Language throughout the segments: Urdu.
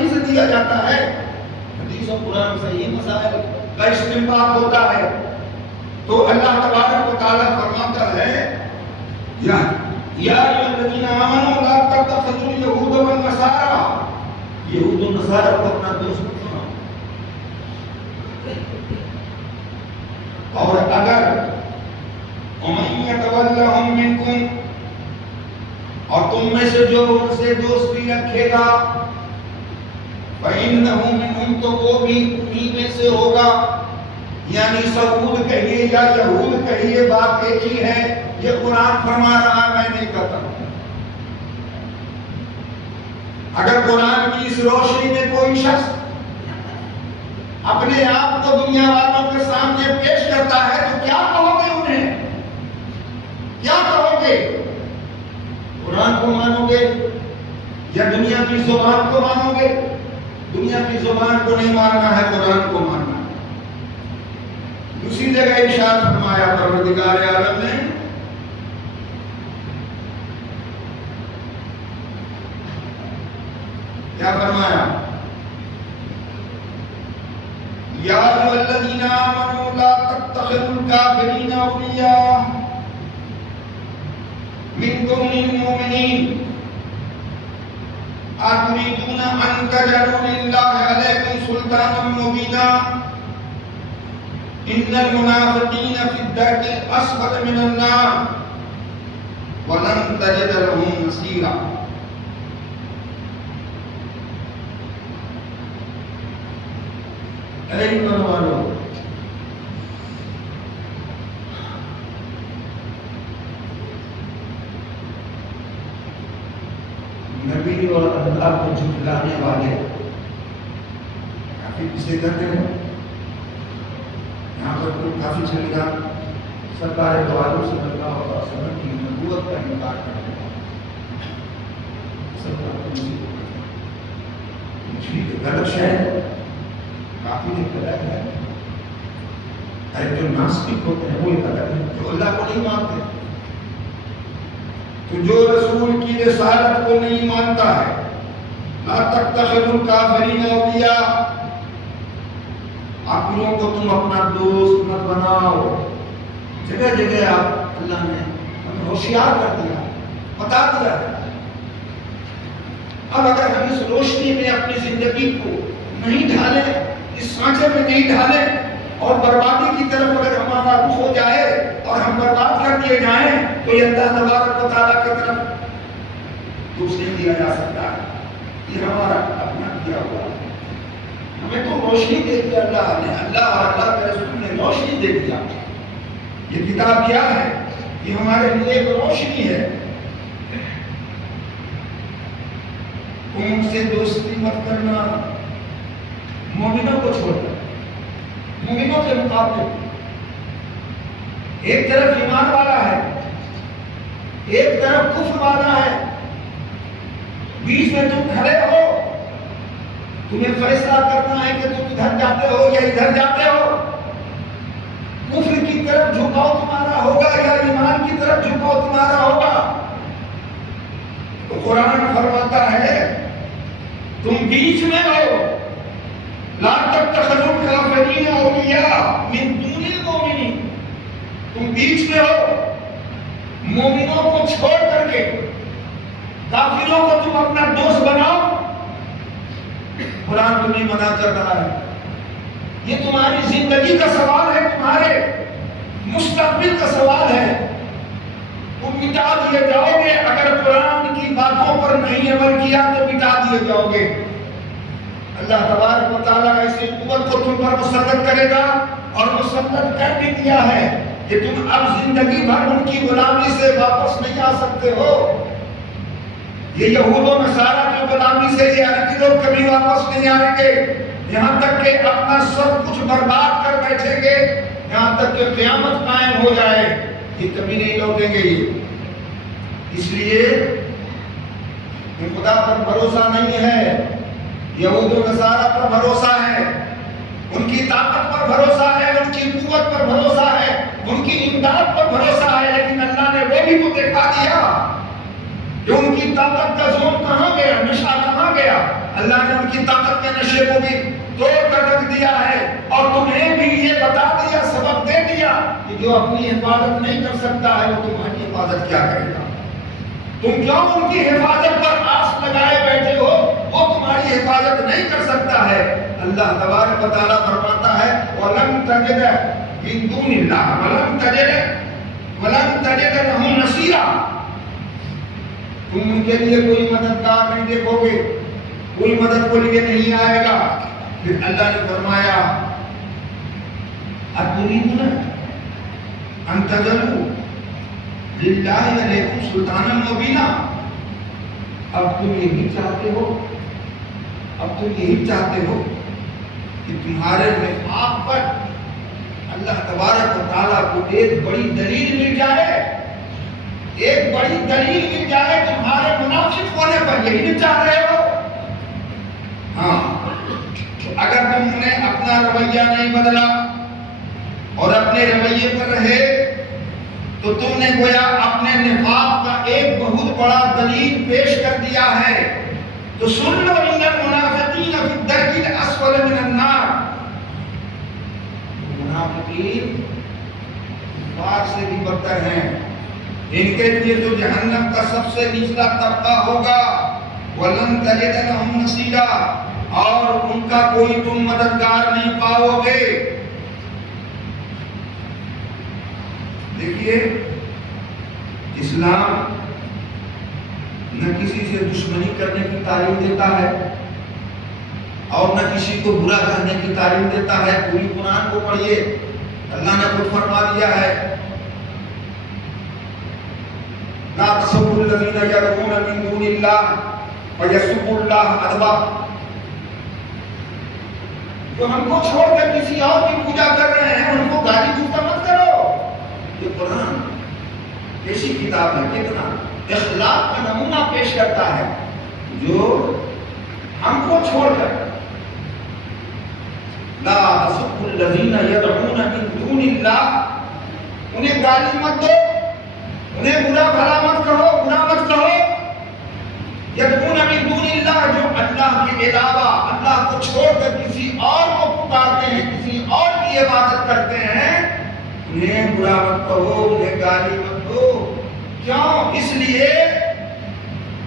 وہیں سے دیا جاتا ہے. حدیث و قرآن سے یہ مسائل کا استنباط ہوتا ہے. تو اللہ تبارک و تعالیٰ فرماتا ہے یا ایھا الذین آمنوا لا تتخذوا اليہود والنصارى، یہود و نصارہ کو اپنا دوست مت بناؤ. اور اگر ومن یتولہم منکم، اور تم میں سے جو ان سے دوستی رکھے گا، فإنہ منہم، تو وہ بھی انہی میں سے ہوگا. یعنی سعود کہیے یا یہود کہیے، بات ایک ہی ہے. یہ قرآن فرما رہا میں نہیں کہتا. اگر قرآن کی اس روشنی میں کوئی شخص اپنے آپ کو دنیا والوں کے سامنے پیش کرتا ہے تو کیا کہو گے انہیں؟ کیا کہو گے؟ قرآن کو مانو گے یا دنیا کی زبان کو مانو گے؟ دنیا کی زبان کو نہیں ماننا ہے، قرآن کو ماننا ہے. دوسری جگہ ارشاد فرمایا پروردگار عالم نے، کیا فرمایا؟ یا ایھا الذین آمنوا لا تتخذوا الکافرین اولیاء من دون المؤمنین اتریدون ان تجعلوا للہ علیکم سلطانا مبینا ان المنافقین فی الدرک الاسفل من النار ولن تجد لهم نصیرا. اے ایمان والو، نبی اور اللہ کو جھٹلانے والے کافی پیچھے کرتے ہیں. یہاں پر کوئی کافی چلے گا سرکار دو عالم صلی اللہ علیہ وسلم کی نبوت کا انکار کرنے والا سرکار کو مشرک غلط شے کافی ایک الگ ہے. جو ناسک ہوتے ہیں وہ ایک الگ ہے، جو اللہ کو نہیں مانتے. تو جو رسول کی رسالت کو نہیں مانتا ہے، لا تتخذوا الکافرین اولیاء، کافروں کو تم اپنا دوست مت بناؤ. جگہ جگہ آپ اللہ نے ہمیں ہوشیار کر دیا، بتا دیا. اب اگر ہم اس روشنی میں اپنی زندگی کو نہیں ڈھالیں، اس سانچے میں نہیں ڈھالیں، اور بربادی کی طرف اگر ہمارا رخ ہو جائے اور ہم برباد کر دیے جائیں، تو یہ اللہ تبارک و تعالیٰ کی طرف دوست نہیں دیا جا سکتا ہے. یہ ہمارا اپنا کیا ہوا ہے. ہمیں تو روشنی دے دیا اللہ نے، اللہ اور اللہ کے رسول نے روشنی دے دیا. یہ کتاب کیا ہے؟ یہ ہمارے لیے ایک روشنی ہے. ان سے دوستی مت کرنا، مومنوں کو چھوڑ کر. مومنوں کے مقابلے ایک طرف ایمان والا ہے، ایک طرف کفر والا ہے. بیچ میں تم کھڑے ہو، تمہیں فیصلہ کرنا ہے کہ تم ادھر جاتے ہو یا ادھر جاتے ہو. کفر کی طرف جھکاؤ تمہارا ہوگا یا ایمان کی طرف جھکاؤ تمہارا ہوگا. تو قرآن فرماتا ہے تم بیچ میں ہو. لا تتخذوا الکافرین اولیاء من دون المؤمنین، تم بیچ میں ہو. مومنوں کو چھوڑ کر کے کافروں کو تم اپنا دوست بناؤ. قرآن تمہیں منع کر رہا ہے. یہ تمہاری زندگی کا سوال ہے، تمہارے مستقبل کا سوال ہے. تم مٹا دیے جاؤ گے اگر قرآن کی باتوں پر نہیں عمل کیا تو مٹا دیے جاؤ گے. اللہ تبارک و تعالیٰ ایسی قوت کو تم پر مسلط کرے گا، اور مسلط کر بھی دیا ہے کہ تم اب زندگی بھر ان کی غلامی سے واپس نہیں آ سکتے ہو. یہ یہود و نصارہ کی غلامی سے یہ عربی لوگ کبھی واپس نہیں آئیں گے، یہاں تک کہ اپنا سب کچھ برباد کر بیٹھیں گے، یہاں تک کہ قیامت قائم ہو جائے. یہ کبھی نہیں لوٹیں گے. یہ اس لیے خدا پر بھروسہ نہیں ہے، یہود و نصارہ پر بھروسہ ہے، ان کی طاقت پر بھروسہ ہے، ان کی قوت پر بھروسہ ہے، ان کی امداد پر بھروسہ ہے. لیکن اللہ نے وہ بھی تو دکھا دیا کہ ان کی طاقت کا زون کہاں گیا، نشہ کہاں گیا؟ اللہ نے ان کی طاقت کے نشے کو بھی توڑ کر رکھ دیا ہے، اور تمہیں بھی یہ بتا دیا، سبق دے دیا کہ جو اپنی حفاظت نہیں کر سکتا ہے وہ تمہاری حفاظت کیا کرے گا؟ تم کیوں ان کی حفاظت پر آس لگائے بیٹھے ہو؟ وہ تمہاری حفاظت نہیں کر سکتا ہے۔ اللہ تبارک و تعالیٰ فرماتا ہے وَلَن تَجِدَ مِن دُونِ اللَّهِ وَلَن تَجِدَ لَهُمْ نَصِيرًا۔ تم ان کے لیے کوئی مددگار نہیں دیکھو گے، کوئی مدد کو لیے نہیں آئے گا۔ پھر اللہ نے فرمایا اَتُرِيدُونَ أَن تَجْعَلُوا لِلَّهِ عَلَيْكُمْ سُلْطَانًا مُبِينًا۔ اب تم یہی چاہتے ہو کہ تمہارے نفاق پر اللہ تبارک و تعالیٰ کو ایک بڑی دلیل مل جائے، ایک بڑی دلیل مل جائے تمہارے منافق ہونے پر، یہی نہیں چاہ رہے ہو؟ ہاں، اگر تم نے اپنا رویہ نہیں بدلا اور اپنے رویے پر رہے تو تم نے گویا اپنے نفاق کا ایک بہت بڑا دلیل پیش کر دیا ہے۔ تو سن لو ان المنافقین فی الدرک الاسفل من النار۔ منافقین کفار سے بھی بدتر ہیں، ان کے لیے تو جہنم کا سب سے نچلا طبقہ ہوگا۔ وَلَن تَجِدَ لَهُمْ نَصِيرًا، اور ان کا کوئی تم مددگار نہیں پاؤ گے۔ دیکھیے، اسلام نہ کسی سے دشمنی کرنے کی تعلیم دیتا ہے اور نہ کسی کو برا کرنے کی تعلیم دیتا ہے۔ پوری قرآن کو پڑھیے، اللہ نے خود فرما دیا ہے لا تسبوا الذين يدعون من دون الله فيسبوا الله عدوا۔ جو ہم کو چھوڑ کر کسی اور کی پوجا کر رہے ہیں ان کو گالی گفتہ مت کرو۔ یہ قرآن ایسی کتاب ہے، کتنا اخلاق کا نمونہ پیش کرتا ہے۔ جو ہم کو چھوڑ کر لا تسبوا الذين يدعون من دون الله، انہیں گالی مت دو، انہیں برا بھلا مت کہو، برا مت کہو۔ یدعون من دون اللہ، جو اللہ کے علاوہ، اللہ کو چھوڑ کر کسی اور کو پکارتے ہیں، کسی اور کی عبادت کرتے ہیں، انہیں برا مت کہو، انہیں گالی مت دو۔ کیوں؟ اس لیے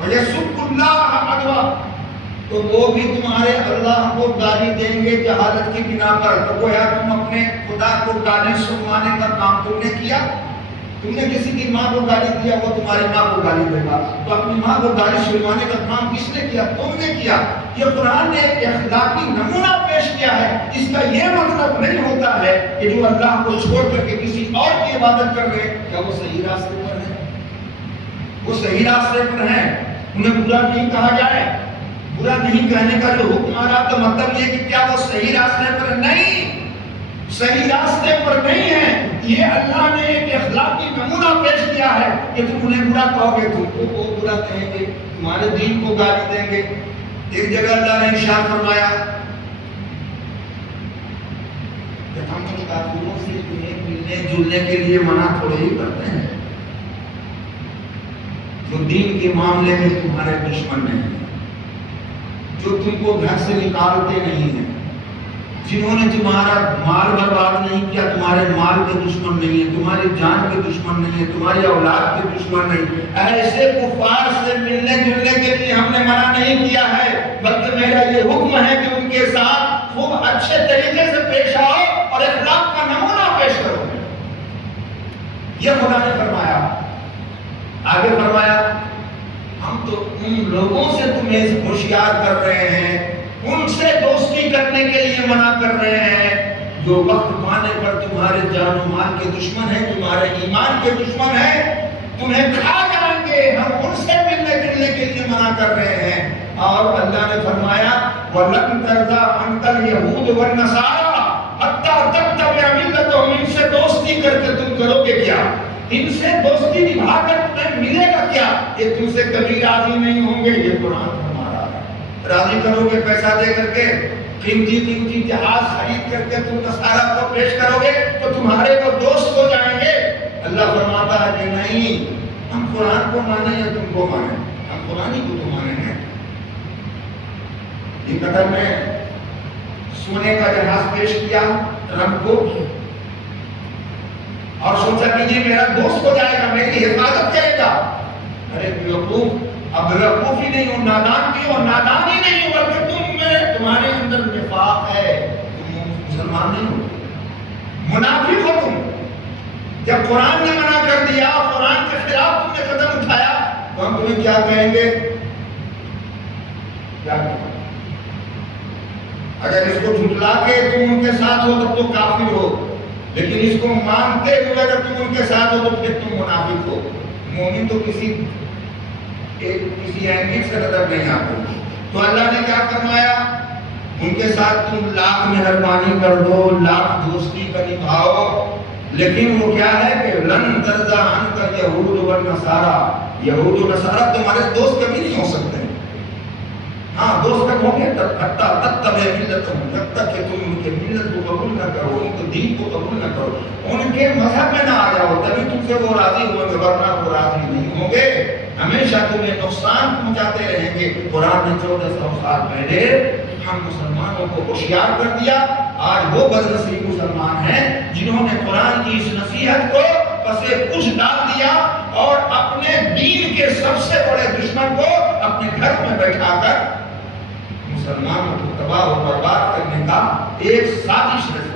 وَيَسُبُّ اللَّهَ عَدْوًا، تو وہ بھی تمہارے اللہ کو گالی دیں گے جہالت کی بنا پر۔ تو گویا تم اپنے خدا کو گالی سنوانے کا کام تم نے کیا۔ تم نے کسی کی ماں کو گالی دیا، وہ تمہاری ماں کو گالی دے گا۔ تو اپنی ماں کو گالی سنوانے کا کام کس نے کیا؟ تم نے کیا۔ یہ قرآن نے ایک اخلاقی نمونہ پیش کیا ہے۔ اس کا یہ مطلب نہیں ہوتا ہے کہ جو اللہ کو چھوڑ کر کے کسی اور کی عبادت کر رہے ہیں کیا وہ صحیح راستے پر ہیں؟ وہ صحیح راستے پر ہیں، انہیں برا نہیں کہا جائے۔ برا نہیں کہنے کا جو حکم آ رہا تو مطلب یہ کہ کیا وہ صحیح راستے پر نہیں؟ صحیح راستے پر نہیں ہے۔ یہ اللہ نے ایک اخلاقی نمونہ پیش کیا ہے کہ تم انہیں برا کہو گے، تم کو وہ برا کہیں گے، تمہارے دین کو گالی دیں گے۔ ایک جگہ اللہ نے ارشاد فرمایا کہ ہم تو کافروں سے ملنے جلنے کے لیے منع تھوڑے ہی کرتے ہیں، جو دین کے معاملے میں تمہارے دشمن نہیں ہیں، جو تم کو گھر سے نکالتے نہیں ہیں، جنہوں نے تمہارا مال برباد نہیں کیا، تمہارے مال کے دشمن نہیں ہیں، تمہاری جان کے دشمن نہیں ہیں، تمہاری اولاد کے دشمن نہیں۔ ایسے کفار سے ملنے جلنے کے لیے ہم نے منع نہیں کیا ہے، بلکہ میرا یہ حکم ہے کہ ان کے ساتھ خوب اچھے طریقے سے پیش آؤ اور اخلاق کا نمونہ پیش کرو۔ یہ خدا نے فرمایا۔ آگے فرمایا ہم تو ان لوگوں سے تمہیں ہوشیار کر رہے ہیں، ان سے دوستی کرنے کے لیے منع کر رہے ہیں جو وقت پانے پر تمہارے جان و مال کے دشمن ہیں، تمہارے ایمان کے دشمن ہیں، تمہیں کھا جائیں گے۔ ہم ان سے ملنے جلنے کے لیے منع کر رہے ہیں۔ اور اللہ نے فرمایا وَلَن تَرْضَىٰ عَنكَ الْيَهُودُ وَالنَّصَارَىٰ حَتَّىٰ تَتَّبِعَ مِلَّتَهُمْ، ان سے دوستی کر کے تم کرو گے کیا؟ ان سے دوستی نبھا کر تمہیں ملے گا کیا؟ یہ تم سے کبھی راضی نہیں ہوں گے۔ یہ قرآن فرما رہا ہے۔ راضی کرو گے پیسہ دے کر کے، قیمتی جہاز خرید کر کے تم نصارہ کو پیش کرو گے تو تمہارے وہ دوست ہو جائیں گے۔ اللہ فرماتا ہے کہ نہیں، ہم قرآن کو مانیں یا تم کو مانیں؟ ہم قرآن ہی کو تو مانیں گے۔ یہ قدر میں سونے کا جہاز پیش کیا ٹرمپ کو اور سوچا کہ یہ میرا دوست ہو جائے گا، میری حفاظت کرے گا۔ ارے بیوقوف، اب بیوقوف ہی نہیں ہو، نادان بھی ہو، نادان ہی نہیں ہو بلکہ تمہارے اندر نفاق ہے، تم مسلمان نہیں ہو، منافق ہو تم۔ جب قرآن نے منع کر دیا، قرآن کے خلاف تم نے قدم اٹھایا تو ہم تمہیں کیا کہیں گے؟ کیا کہیں؟ اگر اس کو جھٹلا کے تم ان کے ساتھ ہو تب تو کافر ہو، لیکن اس کو مانتے ہوئے اگر تم ان کے ساتھ ہو تو پھر تم منافق ہو۔ مومن تو کسی اینگل سے نظر نہیں آتے۔ تو اللہ نے کیا فرمایا؟ ان کے ساتھ تم لاکھ مہربانی کر دو، لاکھ دوستی کا نبھاؤ، لیکن وہ کیا ہے کہ لن ترضى عنك اليهود والنصارى، یہود و نصارہ تمہارے دوست کبھی نہیں ہو سکتے۔ ہاں دوست کب ہوں گے؟ حتیٰ تتبع ملتهم، جب تک کہ تم ان کے ملت کو قبول نہ کرو، ان کے دین کو قبول نہ کرو، ان کے مذہب میں نہ آ جاؤ، تبھی تم سے وہ راضی ہوں گے، ورنہ وہ راضی نہیں ہوں گے، ہمیشہ تمہیں نقصان پہنچاتے رہیں گے۔ قرآن نے 1400 سال پہلے ہم مسلمانوں کو ہوشیار کر دیا۔ آج وہ بدنصیب مسلمان ہیں جنہوں نے قرآن کی اس نصیحت کو پسے کچھ ڈال دیا اور اپنے دین کے سب سے بڑے دشمن کو اپنے گھر میں بیٹھا کر مسلمانوں کو تباہ و برباد کرنے کا ایک سازش رچی۔